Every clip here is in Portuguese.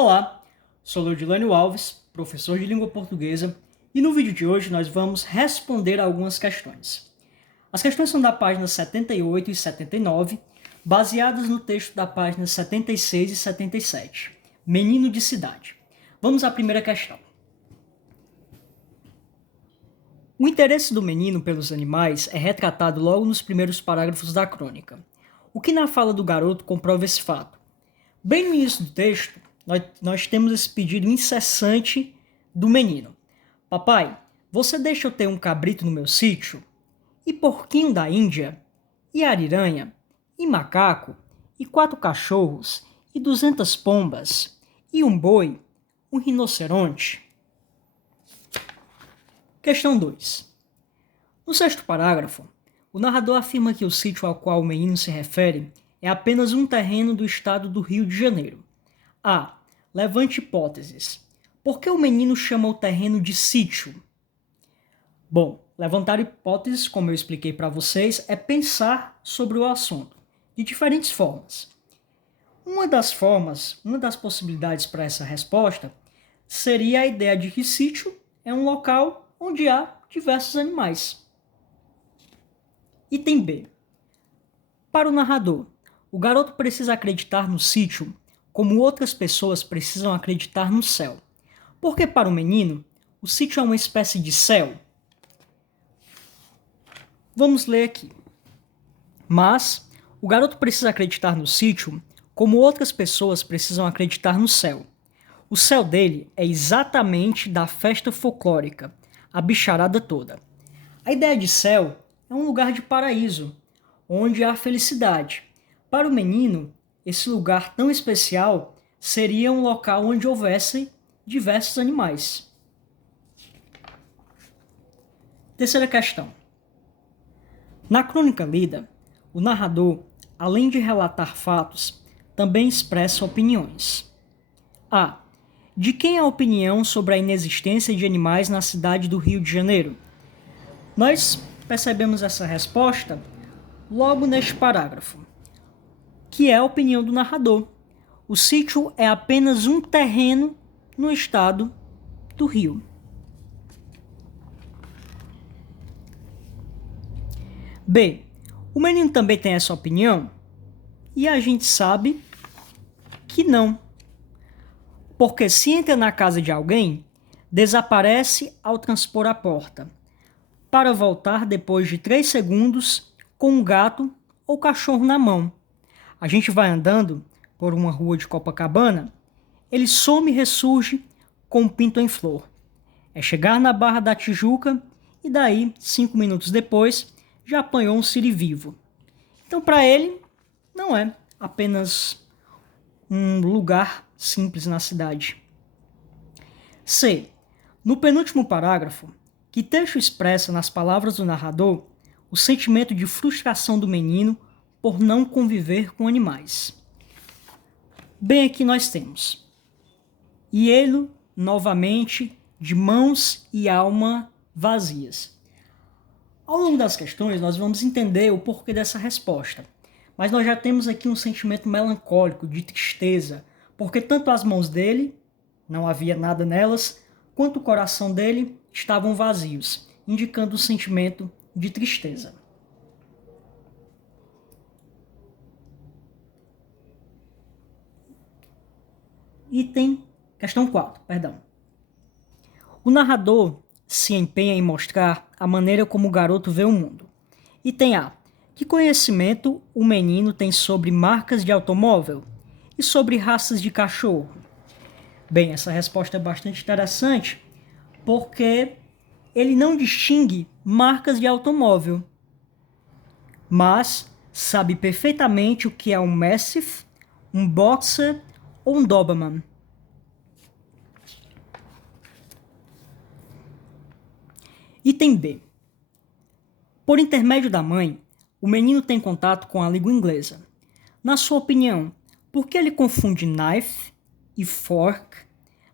Olá, sou Leodilânio Alves, professor de língua portuguesa, e no vídeo de hoje nós vamos responder algumas questões. As questões são da página 78 e 79, baseadas no texto da página 76 e 77, Menino de Cidade. Vamos à primeira questão. O interesse do menino pelos animais é retratado logo nos primeiros parágrafos da crônica, o que na fala do garoto comprova esse fato. Bem no início do texto, nós temos esse pedido incessante do menino. Papai, você deixa eu ter um cabrito no meu sítio? E porquinho da Índia? E ariranha? E macaco? E 4 cachorros? E 200 pombas? E um boi? Um rinoceronte? Questão 2. No sexto parágrafo, o narrador afirma que o sítio ao qual o menino se refere é apenas um terreno do estado do Rio de Janeiro. A. Levante hipóteses. Por que o menino chama o terreno de sítio? Bom, levantar hipóteses, como eu expliquei para vocês, é pensar sobre o assunto, de diferentes formas. Uma das possibilidades para essa resposta seria a ideia de que sítio é um local onde há diversos animais. Item B. Para o narrador, o garoto precisa acreditar no sítio como outras pessoas precisam acreditar no céu. Porque para o menino, o sítio é uma espécie de céu. Vamos ler aqui. Mas o garoto precisa acreditar no sítio como outras pessoas precisam acreditar no céu. O céu dele é exatamente da festa folclórica, a bicharada toda. A ideia de céu é um lugar de paraíso, onde há felicidade. Para o menino, esse lugar tão especial seria um local onde houvessem diversos animais. Terceira questão. Na crônica lida, o narrador, além de relatar fatos, também expressa opiniões. A. De quem é a opinião sobre a inexistência de animais na cidade do Rio de Janeiro? Nós percebemos essa resposta logo neste parágrafo, que é a opinião do narrador. O sítio é apenas um terreno no estado do Rio. B. O menino também tem essa opinião? E a gente sabe que não. Porque se entra na casa de alguém, desaparece ao transpor a porta, para voltar depois de 3 segundos com um gato ou cachorro na mão. A gente vai andando por uma rua de Copacabana, ele some e ressurge com um pinto em flor. É chegar na Barra da Tijuca e daí, 5 minutos depois, já apanhou um siri vivo. Então, para ele, não é apenas um lugar simples na cidade. C. No penúltimo parágrafo, que texto expressa nas palavras do narrador o sentimento de frustração do menino por não conviver com animais. Bem, aqui nós temos: e ele, novamente, de mãos e alma vazias. Ao longo das questões, nós vamos entender o porquê dessa resposta, mas nós já temos aqui um sentimento melancólico, de tristeza, porque tanto as mãos dele, não havia nada nelas, quanto o coração dele estavam vazios, indicando um sentimento de tristeza. Questão 4, perdão. O narrador se empenha em mostrar a maneira como o garoto vê o mundo. Item A. Que conhecimento o menino tem sobre marcas de automóvel e sobre raças de cachorro? Bem, essa resposta é bastante interessante porque ele não distingue marcas de automóvel, mas sabe perfeitamente o que é um Mastiff, um Boxer ou um Doberman. Item B. Por intermédio da mãe, o menino tem contato com a língua inglesa. Na sua opinião, por que ele confunde knife e fork,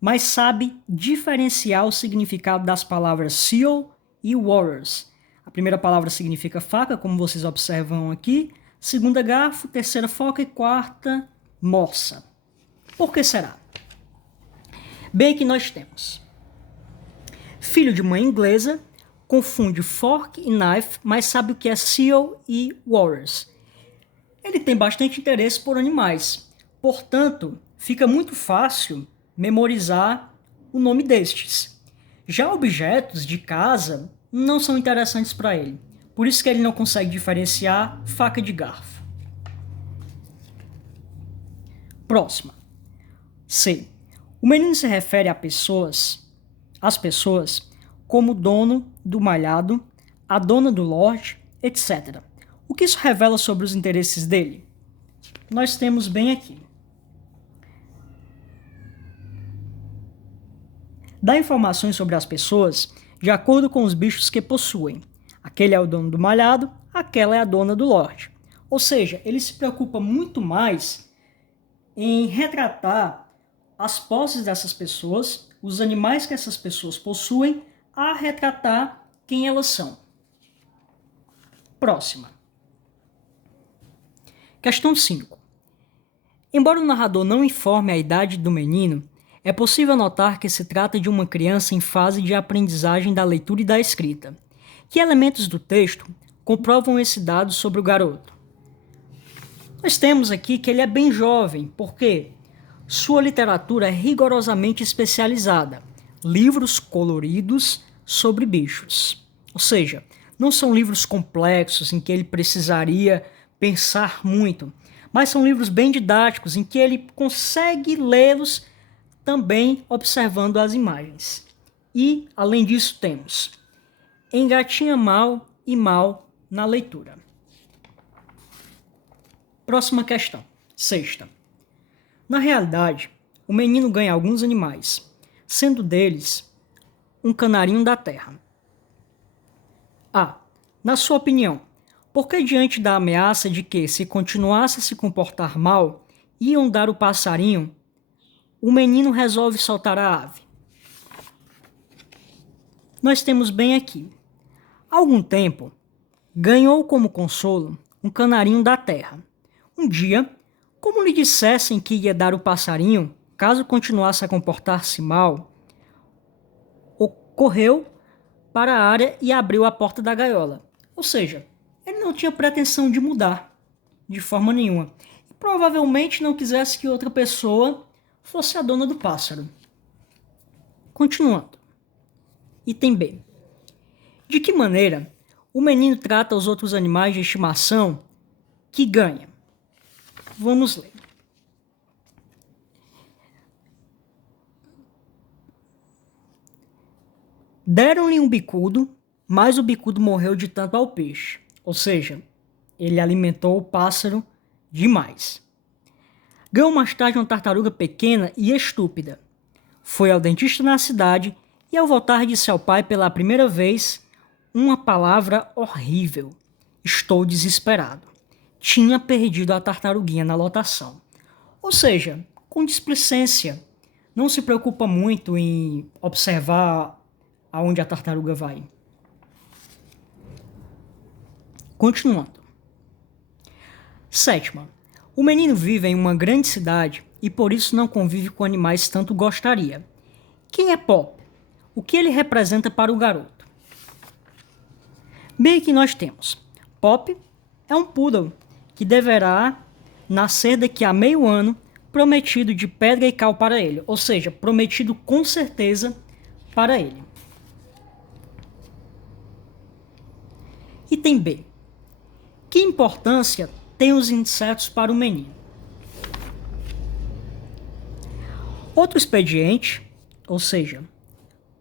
mas sabe diferenciar o significado das palavras seal e walrus? A primeira palavra significa faca, como vocês observam aqui, segunda garfo, terceira foca e quarta morsa. Por que será? Bem, que nós temos filho de mãe inglesa, confunde fork e knife, mas sabe o que é seal e walrus. Ele tem bastante interesse por animais, portanto, fica muito fácil memorizar o nome destes. Já objetos de casa não são interessantes para ele, por isso que ele não consegue diferenciar faca de garfo. Próxima. C. O menino se refere às pessoas como o dono do malhado, a dona do lorde, etc. O que isso revela sobre os interesses dele? Nós temos bem aqui. Dá informações sobre as pessoas de acordo com os bichos que possuem. Aquele é o dono do malhado, aquela é a dona do lorde. Ou seja, ele se preocupa muito mais em retratar as posses dessas pessoas, os animais que essas pessoas possuem, a retratar quem elas são. Próxima. Questão 5. Embora o narrador não informe a idade do menino, é possível notar que se trata de uma criança em fase de aprendizagem da leitura e da escrita. Que elementos do texto comprovam esse dado sobre o garoto? Nós temos aqui que ele é bem jovem, porque sua literatura é rigorosamente especializada. Livros coloridos sobre bichos. Ou seja, não são livros complexos em que ele precisaria pensar muito, mas são livros bem didáticos em que ele consegue lê-los também observando as imagens. E, além disso, temos engatinha mal e mal na leitura. Próxima questão, 6ª. Na realidade, o menino ganha alguns animais, sendo deles um canarinho da terra. A. Na sua opinião, por que diante da ameaça de que, se continuasse a se comportar mal, iam dar o passarinho, o menino resolve soltar a ave? Nós temos bem aqui. Há algum tempo, ganhou como consolo um canarinho da terra. Um dia, como lhe dissessem que ia dar o passarinho, caso continuasse a comportar-se mal, correu para a área e abriu a porta da gaiola. Ou seja, ele não tinha pretensão de mudar, de forma nenhuma. E provavelmente não quisesse que outra pessoa fosse a dona do pássaro. Continuando. Item B. De que maneira o menino trata os outros animais de estimação que ganha? Vamos ler. Deram-lhe um bicudo, mas o bicudo morreu de tanto ao peixe. Ou seja, ele alimentou o pássaro demais. Ganhou mais tarde uma tartaruga pequena e estúpida. Foi ao dentista na cidade e, ao voltar, disse ao pai pela primeira vez uma palavra horrível. Estou desesperado. Tinha perdido a tartaruguinha na lotação. Ou seja, com displicência. Não se preocupa muito em observar aonde a tartaruga vai. Continuando. 7ª. O menino vive em uma grande cidade e por isso não convive com animais tanto gostaria. Quem é Pop? O que ele representa para o garoto? Bem, que nós temos. Pop é um poodle que deverá nascer daqui a meio ano, prometido de pedra e cal para ele. Ou seja, prometido com certeza para ele. Item B. Que importância tem os insetos para o menino? Outro expediente, ou seja,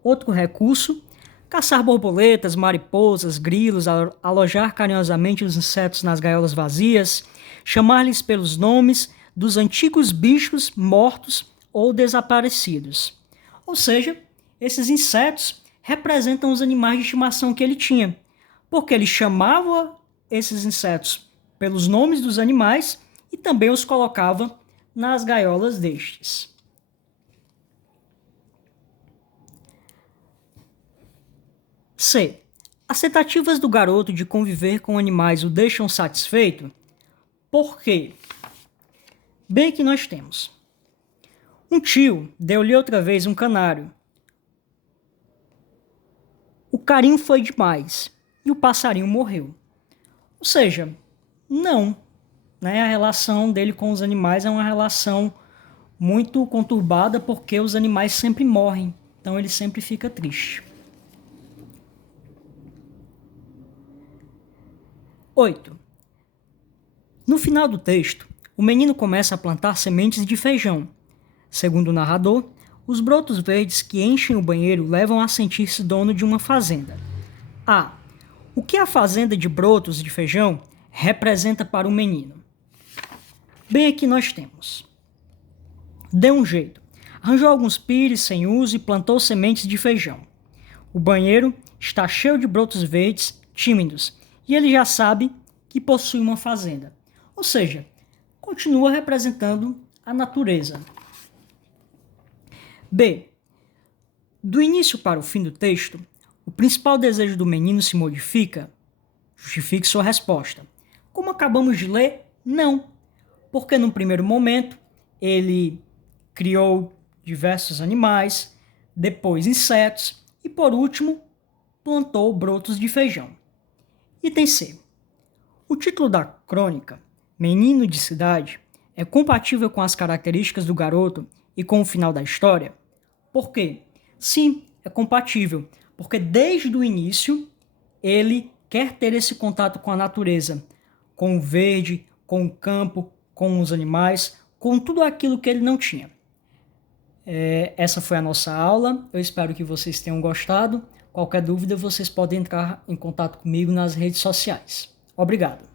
outro recurso, caçar borboletas, mariposas, grilos, alojar carinhosamente os insetos nas gaiolas vazias, chamar-lhes pelos nomes dos antigos bichos mortos ou desaparecidos. Ou seja, esses insetos representam os animais de estimação que ele tinha, porque ele chamava esses insetos pelos nomes dos animais e também os colocava nas gaiolas destes. C. As tentativas do garoto de conviver com animais o deixam satisfeito? Por quê? Bem, que nós temos. Um tio deu-lhe outra vez um canário. O carinho foi demais e o passarinho morreu. Ou seja, não, né? A relação dele com os animais é uma relação muito conturbada porque os animais sempre morrem, então ele sempre fica triste. 8. No final do texto, o menino começa a plantar sementes de feijão. Segundo o narrador, os brotos verdes que enchem o banheiro levam a sentir-se dono de uma fazenda. A. O que a fazenda de brotos de feijão representa para o menino? Bem, aqui nós temos. Deu um jeito. Arranjou alguns pires sem uso e plantou sementes de feijão. O banheiro está cheio de brotos verdes tímidos e ele já sabe que possui uma fazenda. Ou seja, continua representando a natureza. B. Do início para o fim do texto, o principal desejo do menino se modifica? Justifique sua resposta. Como acabamos de ler, não. Porque no primeiro momento ele criou diversos animais, depois insetos e por último plantou brotos de feijão. Item C. O título da crônica, Menino de Cidade, é compatível com as características do garoto e com o final da história? Por quê? Sim, é compatível, porque desde o início ele quer ter esse contato com a natureza, com o verde, com o campo, com os animais, com tudo aquilo que ele não tinha. Essa foi a nossa aula, eu espero que vocês tenham gostado. Qualquer dúvida, vocês podem entrar em contato comigo nas redes sociais. Obrigado.